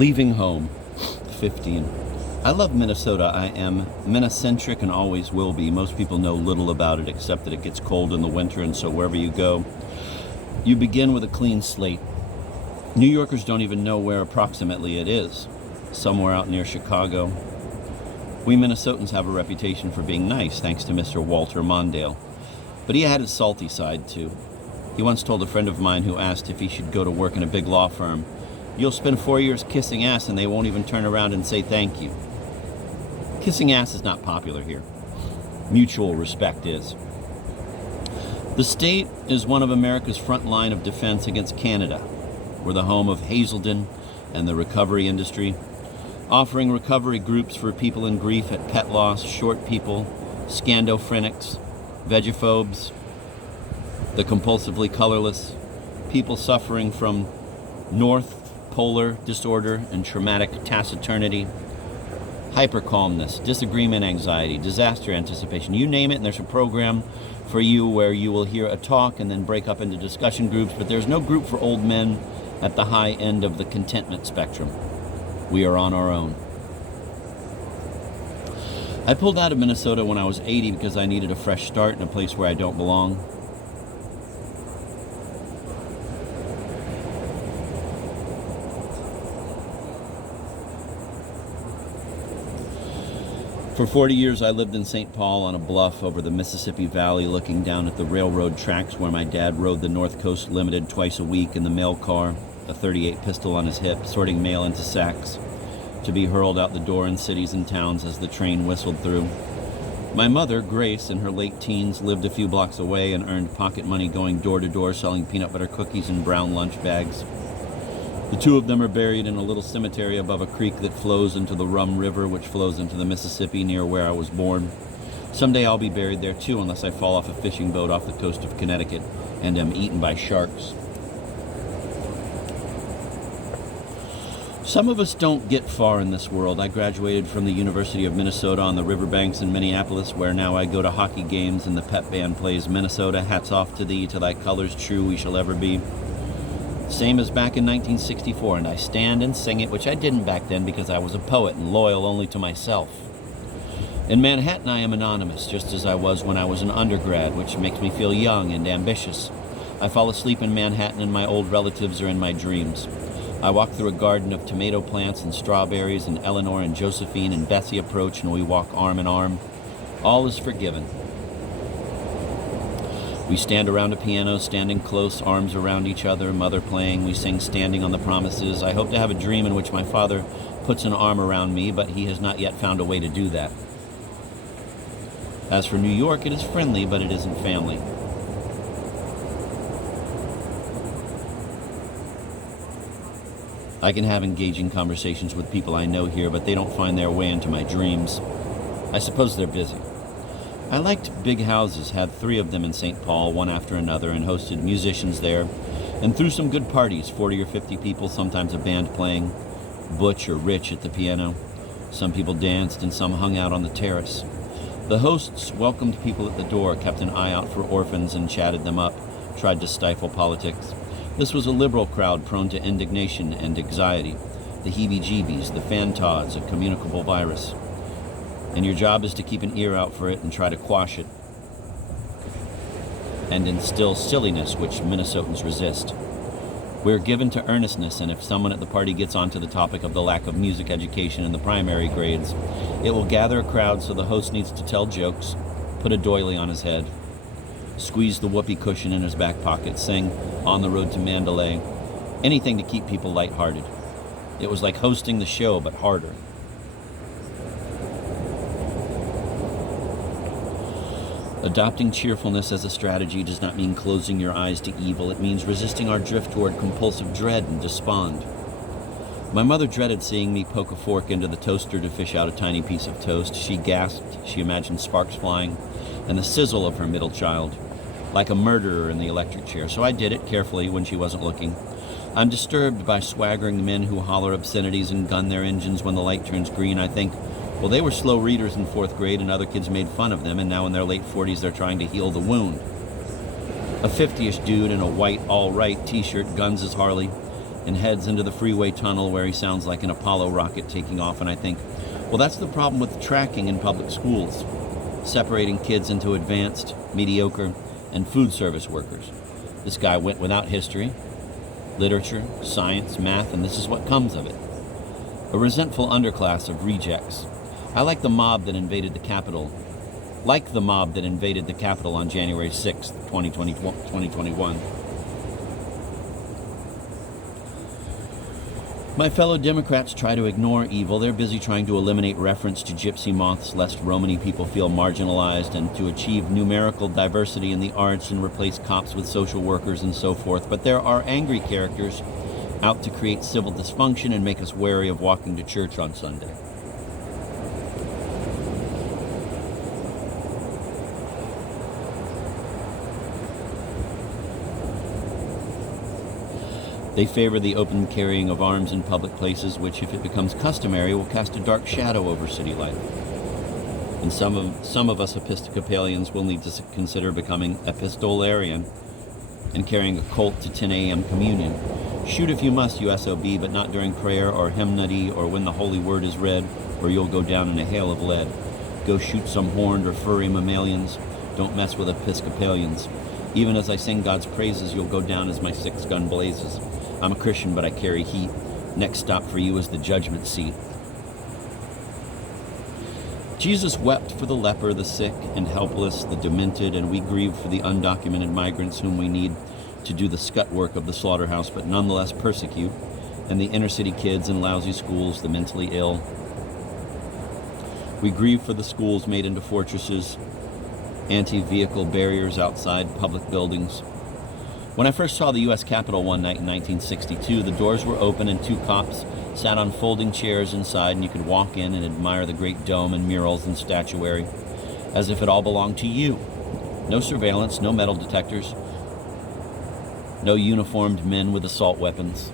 Leaving home, 15. I love Minnesota. I am Minnecentric and always will be. Most people know little about it except that it gets cold in the winter, and so wherever you go, you begin with a clean slate. New Yorkers don't even know where approximately it is. Somewhere out near Chicago. We Minnesotans have a reputation for being nice, thanks to Mr. Walter Mondale. But he had his salty side, too. He once told a friend of mine who asked if he should go to work in a big law firm, "You'll spend 4 years kissing ass and they won't even turn around and say thank you." Kissing ass is not popular here. Mutual respect is. The state is one of America's front line of defense against Canada. We're the home of Hazelden and the recovery industry, offering recovery groups for people in grief at pet loss, short people, scandophrenics, vegophobes, the compulsively colorless, people suffering from North Polar disorder and traumatic taciturnity, hypercalmness, disagreement anxiety, disaster anticipation. You name it, and there's a program for you where you will hear a talk and then break up into discussion groups, but there's no group for old men at the high end of the contentment spectrum. We are on our own. I pulled out of Minnesota when I was 80 because I needed a fresh start in a place where I don't belong. For 40 years, I lived in St. Paul on a bluff over the Mississippi Valley, looking down at the railroad tracks where my dad rode the North Coast Limited twice a week in the mail car, a .38 pistol on his hip, sorting mail into sacks to be hurled out the door in cities and towns as the train whistled through. My mother, Grace, in her late teens, lived a few blocks away and earned pocket money going door to door selling peanut butter cookies in brown lunch bags. The two of them are buried in a little cemetery above a creek that flows into the Rum River, which flows into the Mississippi near where I was born. Someday I'll be buried there too, unless I fall off a fishing boat off the coast of Connecticut and am eaten by sharks. Some of us don't get far in this world. I graduated from the University of Minnesota on the riverbanks in Minneapolis, where now I go to hockey games and the pep band plays Minnesota, hats off to thee, to thy colors true we shall ever be. Same as back in 1964, and I stand and sing it, which I didn't back then because I was a poet and loyal only to myself. In Manhattan, I am anonymous, just as I was when I was an undergrad, which makes me feel young and ambitious. I fall asleep in Manhattan and my old relatives are in my dreams. I walk through a garden of tomato plants and strawberries, and Eleanor and Josephine and Bessie approach, and we walk arm in arm. All is forgiven. We stand around a piano, standing close, arms around each other, mother playing. We sing Standing on the Promises. I hope to have a dream in which my father puts an arm around me, but he has not yet found a way to do that. As for New York, it is friendly, but it isn't family. I can have engaging conversations with people I know here, but they don't find their way into my dreams. I suppose they're busy. I liked big houses, had 3 of them in St. Paul, one after another, and hosted musicians there, and threw some good parties, 40 or 50 people, sometimes a band playing, Butch or Rich at the piano. Some people danced and some hung out on the terrace. The hosts welcomed people at the door, kept an eye out for orphans and chatted them up, tried to stifle politics. This was a liberal crowd prone to indignation and anxiety, the heebie-jeebies, the fantods, a communicable virus. And your job is to keep an ear out for it and try to quash it and instill silliness, which Minnesotans resist. We're given to earnestness, and if someone at the party gets onto the topic of the lack of music education in the primary grades, it will gather a crowd, so the host needs to tell jokes, put a doily on his head, squeeze the whoopee cushion in his back pocket, sing On the Road to Mandalay, anything to keep people lighthearted. It was like hosting the show, but harder. Adopting cheerfulness as a strategy does not mean closing your eyes to evil. It means resisting our drift toward compulsive dread and despond. My mother dreaded seeing me poke a fork into the toaster to fish out a tiny piece of toast. She gasped. She imagined sparks flying and the sizzle of her middle child, like a murderer in the electric chair. So I did it carefully when she wasn't looking. I'm disturbed by swaggering men who holler obscenities and gun their engines when the light turns green. I think, well, they were slow readers in 4th grade and other kids made fun of them, and now in their late 40s they're trying to heal the wound. A 50-ish dude in a white all right t-shirt guns his Harley, and heads into the freeway tunnel where he sounds like an Apollo rocket taking off. And I think, well, that's the problem with tracking in public schools, separating kids into advanced, mediocre, and food service workers. This guy went without history, literature, science, math, and this is what comes of it. A resentful underclass of rejects. I like the mob that invaded the Capitol. On January 6th, 2021. My fellow Democrats try to ignore evil. They're busy trying to eliminate reference to gypsy moths lest Romany people feel marginalized, and to achieve numerical diversity in the arts and replace cops with social workers and so forth. But there are angry characters out to create civil dysfunction and make us wary of walking to church on Sunday. They favor the open carrying of arms in public places, which, if it becomes customary, will cast a dark shadow over city life. And some of us Episcopalians will need to consider becoming Epistolarian and carrying a Colt to 10 a.m. communion. Shoot if you must, you SOB, but not during prayer or hymnody or when the holy word is read, or you'll go down in a hail of lead. Go shoot some horned or furry mammalians. Don't mess with Episcopalians. Even as I sing God's praises, you'll go down as my 6-gun blazes. I'm a Christian, but I carry heat. Next stop for you is the judgment seat. Jesus wept for the leper, the sick and helpless, the demented, and we grieve for the undocumented migrants whom we need to do the scut work of the slaughterhouse, but nonetheless persecute, and the inner city kids in lousy schools, the mentally ill. We grieve for the schools made into fortresses, anti-vehicle barriers outside public buildings. When I first saw the U.S. Capitol one night in 1962, the doors were open and 2 cops sat on folding chairs inside, and you could walk in and admire the great dome and murals and statuary as if it all belonged to you. No surveillance, no metal detectors, no uniformed men with assault weapons.